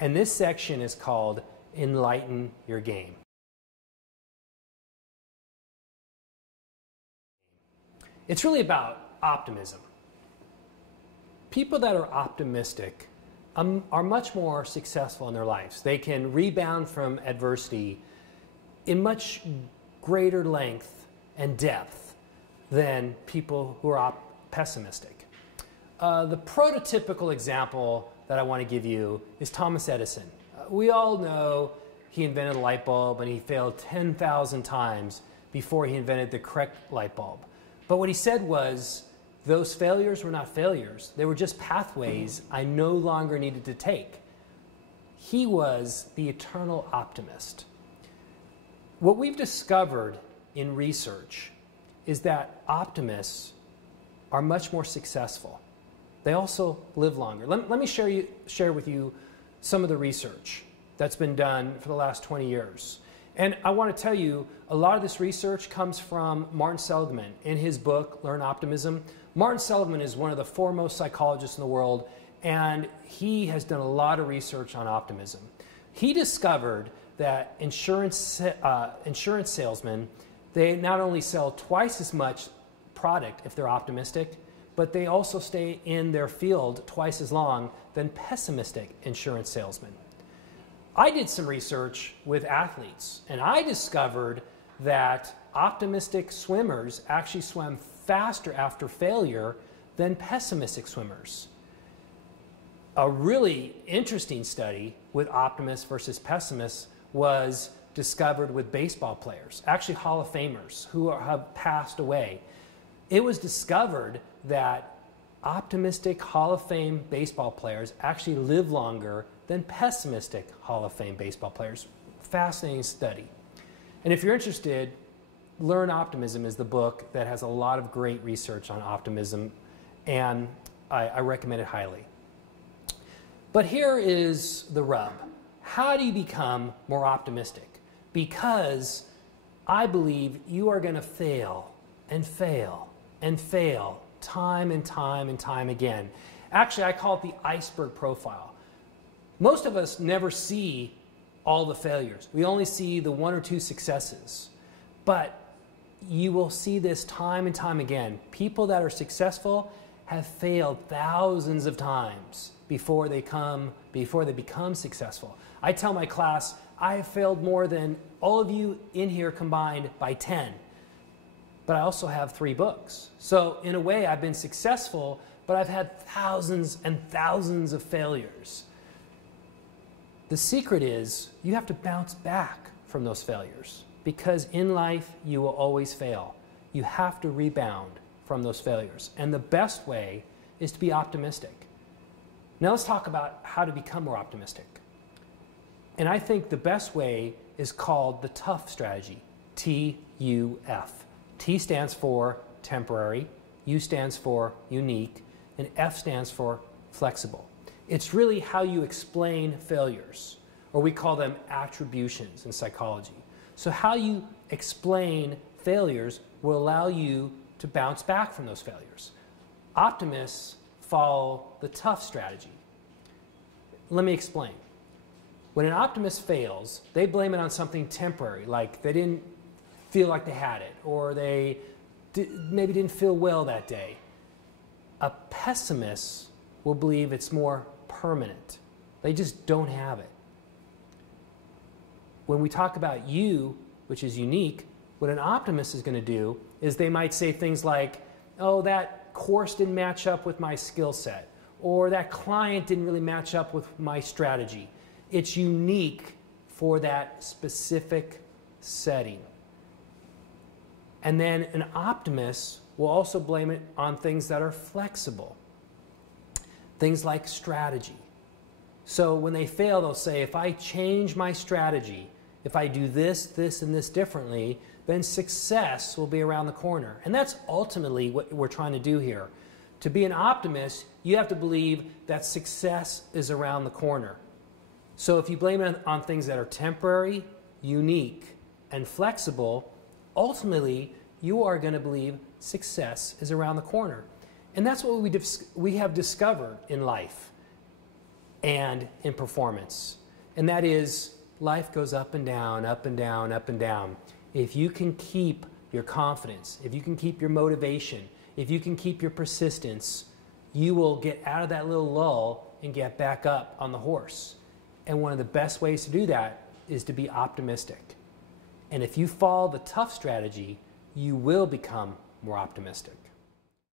And this section is called Enlighten Your Game. It's really about optimism. People that are optimistic are much more successful in their lives. They can rebound from adversity in much greater length and depth than people who are pessimistic. The prototypical example that I want to give you is Thomas Edison. We all know he invented a light bulb and he failed 10,000 times before he invented the correct light bulb. But what he said was, those failures were not failures. They were just pathways I no longer needed to take. He was the eternal optimist. What we've discovered in research is that optimists are much more successful. They also live longer. Let me share with you some of the research that's been done for the last 20 years. And I want to tell you, a lot of this research comes from Martin Seligman in his book, Learn Optimism. Martin Seligman is one of the foremost psychologists in the world, and he has done a lot of research on optimism. He discovered that insurance salesmen, they not only sell twice as much product if they're optimistic, but they also stay in their field twice as long than pessimistic insurance salesmen. I did some research with athletes, and I discovered that optimistic swimmers actually swim faster after failure than pessimistic swimmers. A really interesting study with optimists versus pessimists was discovered with baseball players, actually Hall of Famers who have passed away. It was discovered that optimistic Hall of Fame baseball players actually live longer than pessimistic Hall of Fame baseball players. Fascinating study. And if you're interested, Learn Optimism is the book that has a lot of great research on optimism, and I recommend it highly. But here is the rub. How do you become more optimistic? Because I believe you are going to fail and fail and fail time and time and time again. Actually, I call it the iceberg profile. Most of us never see all the failures. We only see the one or two successes. But you will see this time and time again. People that are successful have failed thousands of times before they become successful. I tell my class, I have failed more than all of you in here combined by 10. But I also have 3 books. So in a way, I've been successful, but I've had thousands and thousands of failures. The secret is you have to bounce back from those failures, because in life you will always fail. You have to rebound from those failures. And the best way is to be optimistic. Now let's talk about how to become more optimistic. And I think the best way is called the TUF Strategy, T-U-F. T stands for temporary, U stands for unique, and F stands for flexible. It's really how you explain failures, or we call them attributions in psychology. So how you explain failures will allow you to bounce back from those failures. Optimists follow the TUF strategy. Let me explain. When an optimist fails, they blame it on something temporary, like they didn't feel like they had it, or they maybe didn't feel well that day. A pessimist will believe it's more permanent. They just don't have it. When we talk about you, which is unique, what an optimist is going to do is they might say things like, oh, that course didn't match up with my skill set, or that client didn't really match up with my strategy. It's unique for that specific setting. And then an optimist will also blame it on things that are flexible. Things like strategy. So when they fail, they'll say, if I change my strategy, if I do this, this, and this differently, then success will be around the corner. And that's ultimately what we're trying to do here. To be an optimist, you have to believe that success is around the corner. So if you blame it on things that are temporary, unique, and flexible, ultimately you are going to believe success is around the corner. And that's what we have discovered in life. and in performance. And that is, life goes up and down, up and down, up and down. If you can keep your confidence, if you can keep your motivation, if you can keep your persistence, you will get out of that little lull and get back up on the horse. And one of the best ways to do that is to be optimistic. And if you follow the TUF strategy, you will become more optimistic.